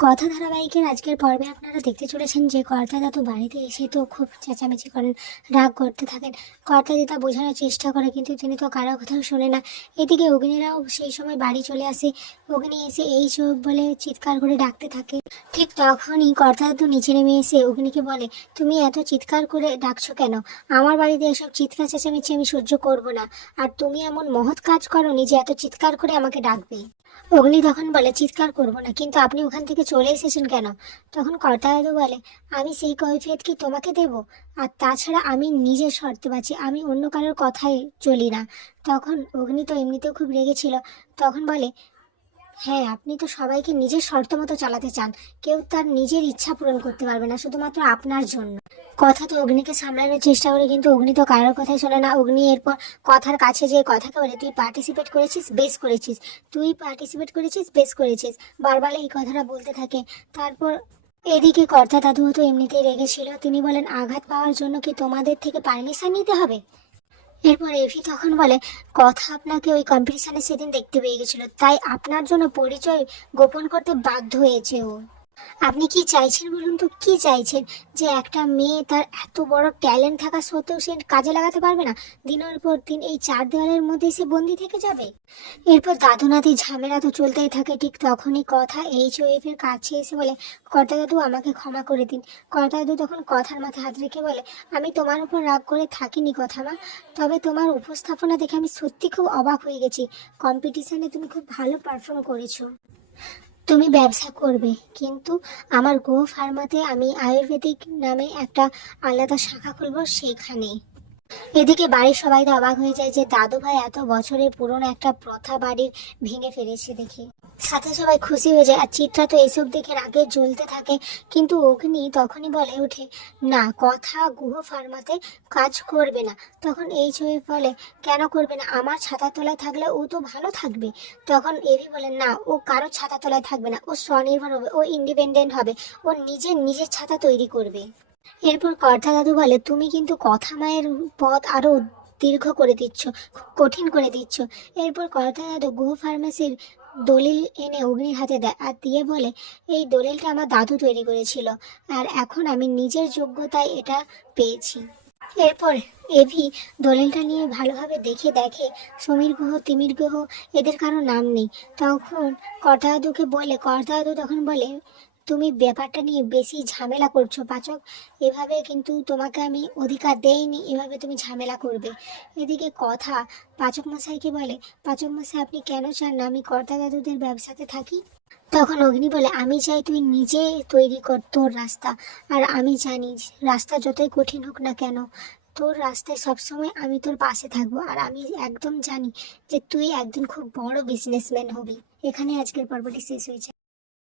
কথা ধারাবাহিকের আজকের পর্বে আপনারা দেখতে চলেছেন যে কর্তা দাদু বাড়িতে এসে তো খুব চেঁচামেচি করেন, রাগ করতে থাকেন। কর্তা দিদা বোঝানোর চেষ্টা করে কিন্তু তিনি তো কারোর কথাও শোনে না। এদিকে অগ্নিরাও সেই সময় বাড়ি চলে আসে। অগ্নি এসে এই সব বলে চিৎকার করে ডাকতে থাকে। ঠিক তখনই কর্তা দাদু নিচে নেমে এসে অগ্নিকে বলে, তুমি এত চিৎকার করে ডাকছো কেন? আমার বাড়িতে এসব চিৎকার চেঁচামেচি আমি সহ্য করব না। আর তুমি এমন মহৎ কাজ করোনি যে এত চিৎকার করে আমাকে ডাকবে। অগ্নি তখন বলে, চিৎকার করব না, কিন্তু আপনি ওখান থেকে চলে এসেছেন কেন? তখন কর্তা দাদু বলে, আমি সেই কৈফিয়ত কি তোমাকে দেব? আর তাছাড়া আমি নিজের শর্তে বাঁচি, আমি অন্য কারোর কথায় চলি না। তখন অগ্নি তো এমনিতেও খুব রেগেছিল। তখন বলে, হ্যাঁ, আপনি তো সবাইকে নিজের শর্ত মতো চালাতে চান। কেউ তার নিজের ইচ্ছা পূরণ করতে পারবে না শুধুমাত্র আপনার জন্য। কথা তো অগ্নিকে সামলানোর চেষ্টা করে কিন্তু অগ্নি তো কারোর কথাই শোনে না। অগ্নি এরপর কথার কাছে যে কথাকে বলে, তুই পার্টিসিপেট করেছিস, বেশ করেছিস, তুই পার্টিসিপেট করেছিস, বেশ করেছিস, বারবার এই কথাটা বলতে থাকে। তারপর এদিকে কর্তা দাদু তো এমনিতেই রেগেছিল। তিনি বলেন, আঘাত পাওয়ার জন্য কি তোমাদের থেকে পারমিশন নিতে হবে? এরপর এভি তখন বলে, কথা আপনাকে ওই কম্পিটিশনে সেদিন দেখতে পেয়ে গেছিল, তাই আপনার জন্য পরিচয় গোপন করতে বাধ্য হয়েছে ও। আপনি কি চাইছেন বলুন তো, কি চাইছেন? যে একটা মেয়ে তার এত বড় ট্যালেন্ট থাকা সত্ত্বেও সে কাজে লাগাতে পারবে না? দিনের পর দিন এই চার দেওয়ালের মধ্যে সে বন্দি থেকে যাবে। এরপর দাদু নাতি ঝামেলা তো চলতেই থাকে। ঠিক তখনই কথা HOF এর কাছে এসে বলে, কর্তা দাদু আমাকে ক্ষমা করে দিন। কর্তা দাদু তখন কথার মাথায় হাত রেখে বলে, আমি তোমার উপর রাগ করে থাকিনি কথা মা, তবে তোমার উপস্থাপনা দেখে আমি সত্যি খুব অবাক হয়ে গেছি। কম্পিটিশনে তুমি খুব ভালো পারফর্ম করেছো। তুমি ব্যবসা করবে, কিন্তু আমার গো ফার্মাতে আমি আয়ুর্বেদিক নামে একটা আলাদা শাখা খুলবো সেখানে। এদিকে বাড়ির সবাই তো অবাক হয়ে যায় যে দাদু ভাই এত বছরের পুরনো একটা প্রথা বাড়ির ভেঙে ফেলেছে দেখে। সাথে সবাই খুশি হয়ে যায়। আর চিত্রা তো এসব দেখে রাগে জ্বলতে থাকে। কিন্তু অগ্নি তখনই বলে ওঠে, না, কথা গুহ ফার্মাতে কাজ করবে না। তখন HOF বলে, কেন করবে না? আমার ছাতার তলায় থাকলে ও তো ভালো থাকবে। তখন এভি বলে, না, ও কারো ছাতার তলায় থাকবে না, ও স্বনির্ভর হবে, ও ইন্ডিপেন্ডেন্ট হবে, ও নিজের নিজের ছাতা তৈরি করবে। এরপর কর্তা দাদু বলে, তুমি কিন্তু কথা মায়ের পথ আরো দীর্ঘ করে দিচ্ছ, খুব কঠিন করে দিচ্ছ। এরপর কর্তা দাদু গুহ ফার্মেসির দলিল এনে অগ্নির হাতে দেয় আর দিয়ে বলে, এই দলিলটা আমার দাদু তৈরি করেছিল, আর এখন আমি নিজের যোগ্যতায় এটা পেয়েছি। এরপর এভি দলিলটা নিয়ে ভালোভাবে দেখে সমীর গুহ, তিমির গুহ, এদের কারো নাম নেই। তখন কর্তা দাদুকে বলে, কর্তা দাদু তখন বলে, তুমি ব্যাপারটা নিয়ে বেশি ঝামেলা করছো পাচক, এভাবে কিন্তু তোমাকে আমি অধিকার দেইনি, এভাবে তুমি ঝামেলা করবে। এদিকে কথা পাচক মশাইকে বলে, পাচক মশাই আপনি কেন চান না আমি কর্তা দাদুদের ব্যবসাতে থাকি? তখন অগ্নি বলে, আমি চাই তুই নিজে তৈরি কর তোর রাস্তা। আর আমি জানি রাস্তা যতই কঠিন হোক না কেন, তোর রাস্তায় সবসময় আমি তোর পাশে থাকবো। আর আমি একদম জানি যে তুই একদিন খুব বড় বিজনেসম্যান হবি। এখানে আজকের পর্বটি শেষ হয়েছে।